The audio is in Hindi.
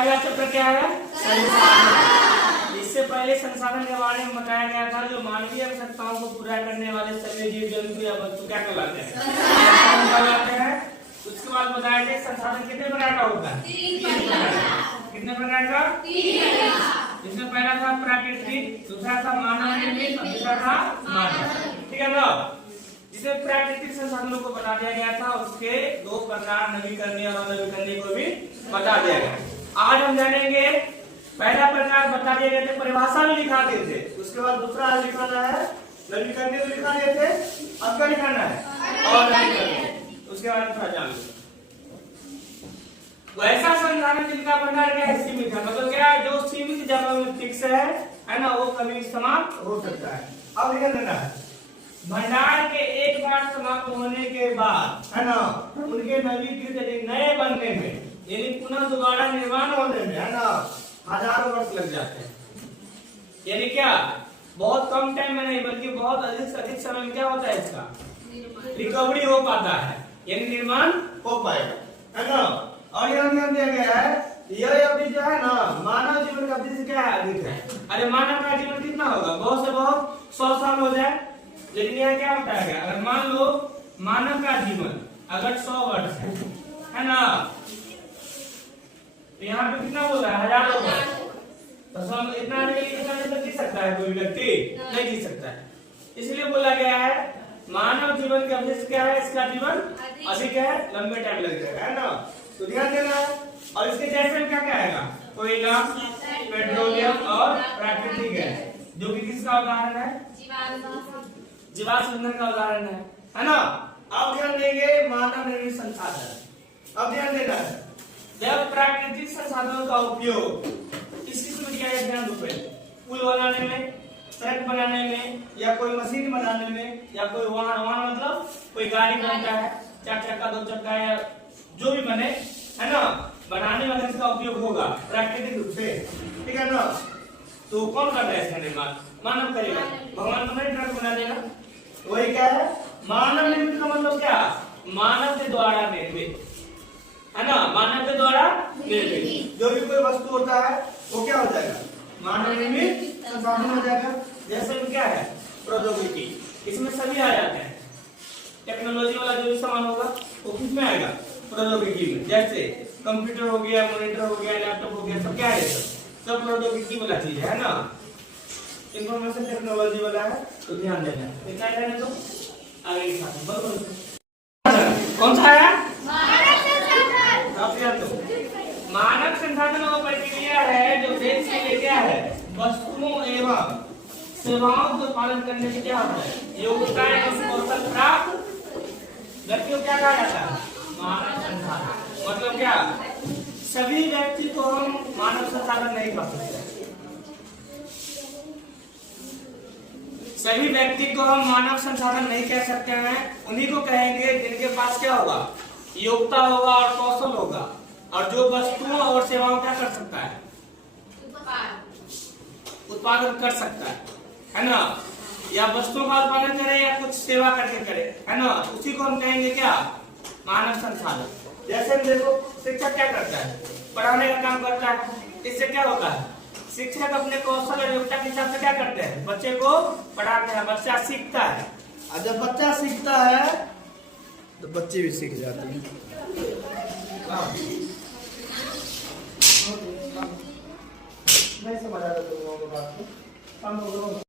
पहला चैप्टर क्या है? संसाधन। इससे पहले संसाधन के बारे में बताया गया था, जो मानवीय आवश्यकताओं को पूरा करने वाले सभी जीव जंतु या वस्तु क्या कहलाते हैं? उसके बाद बताया गया संसाधन कितने प्रकार का होता है? 3 प्रकार। कितने प्रकार का? 3। इसमें पहला था प्राकृतिक, दूसरा था मानव निर्मित और तीसरा था मानव। ठीक है ना? जिसमें प्राकृतिक संसाधनों को बता दिया गया था, उसके 2 प्रकार नवीकरणीय और अनवीकरणीय को भी बता दिया गया। आज हम जानेंगे पहला प्रकार बता दिए गए थे, परिभाषा भी लिखा दिए थे। उसके बाद दूसरा लिखाना है नवीकरणीय लिखा दिए थे, अब क्या लिखाना है? और नवीकरणीय। उसके बाद थोड़ा जान लो। वैसा संसाधन जिनका भंडार क्या है? सीमित है। मतलब क्या है? जो सीमित जगह में फिक्स है ना, वो कभी इस्तेमाल हो सकता है। अब ध्यान देना है, भंडार के एक बार समाप्त होने के बाद है ना, उनके नवीकृत नए बनने में, यानी पुनः दोबारा निर्माण होने में है ना, हजारों वर्ष लग जाते हैं। यानी क्या, बहुत कम टाइम में नहीं बल्कि बहुत अधिक से अधिक समय में क्या होता है, इसका रिकवरी हो पाता है, यानी निर्माण हो पाएगा, है ना। और यहाँ ध्यान दिया गया है, यह अवधि जो है ना, मानव जीवन का अवधि से क्या है? अधिक है। अरे मानव का जीवन कितना होगा? बहुत से बहुत 100 साल हो जाए, लेकिन यहाँ क्या बताया गया, अगर मान लो मानव का जीवन अगर 100 वर्ष है ना, तो यहाँ पे कितना बोल रहा है? हजारों वर्ष। तो हम इतना नहीं जी सकता है कोई व्यक्ति? नहीं जी सकता है। इसलिए बोला गया है मानव जीवन का अवधि क्या है? इसका जीवन अधिक है, लंबे टाइम लग जाएगा, है ना। तो ध्यान देना है। और इसके जैसे में क्या क्या आएगा? कोयला, पेट्रोलियम और प्राकृतिक गैस, जो कि किसका उदाहरण है? जीवाश्म ईंधन का उदाहरण है ना। अब ध्यान देंगे मानव निर्मित संसाधन। अब ध्यान देना है, जब प्राकृतिक संसाधनों का उपयोग किस किस में किया जाता है? पुल बनाने में, सड़क बनाने में, या कोई मशीन बनाने में, या कोई वाहन मतलब कोई गाड़ी बनता है, 4 चक्का 2 चक्का या जो भी बने, है ना, बनाने में इसका उपयोग होगा प्राकृतिक रूप से। ठीक है ना। तो कौन कर रहा है इसका निर्माण? मानव करेगा। भगवान तो नहीं ट्रक बना देगा। वही क्या है? मानव निर्मित का मतलब क्या? मानव के द्वारा निर्मित, है ना, मानव के द्वारा निर्मित जो भी कोई वस्तु होता है वो क्या हो जाएगा? मानव निर्मित संसाधन हो जाएगा। जैसे में क्या है? प्रौद्योगिकी, इसमें सभी आ जाते हैं। टेक्नोलॉजी वाला जो भी सामान होगा वो किस में आएगा? प्रौद्योगिकी में। जैसे कंप्यूटर हो गया, मॉनिटर हो गया, लैपटॉप हो गया, सब क्या है? सब प्रौद्योगिकी वाला चीज है ना, इंफॉर्मेशन टेक्नोलॉजी वाला है। तो ध्यान देना है, क्या कहने तो आगे कौन सा है? मानव संसाधन वो प्रक्रिया है जो देश के लिए क्या है? वस्तुओं एवं सेवाओं को पालन करने से क्या होता है? योग्यता एवं कौशल प्राप्त व्यक्ति को क्या कहा जाता है? मानव संसाधन। मतलब क्या, सभी व्यक्ति को हम मानव संसाधन नहीं कह सकते। सभी व्यक्ति को हम मानव संसाधन नहीं कह सकते हैं। उन्हीं को कहेंगे जिनके पास क्या होगा? योग्यता होगा और कौशल होगा, और जो वस्तुओं और सेवाओं क्या कर सकता है? उत्पादन कर सकता है ना। या वस्तुओं का उत्पादन करे या कुछ सेवा करके करे, है ना, उसी को हम कहेंगे क्या? मानव संसाधन। जैसे देखो, शिक्षक क्या करता है? पढ़ाने का काम करता है। इससे क्या होता है? शिक्षक अपने कौशल और योग्यता के हिसाब से क्या करते हैं? बच्चे को पढ़ाते हैं, बच्चा सीखता है। और जब बच्चा सीखता है तो बच्चे भी सीख जाते हैं। नहीं समझ आ रहा तुम लोगों को बात को।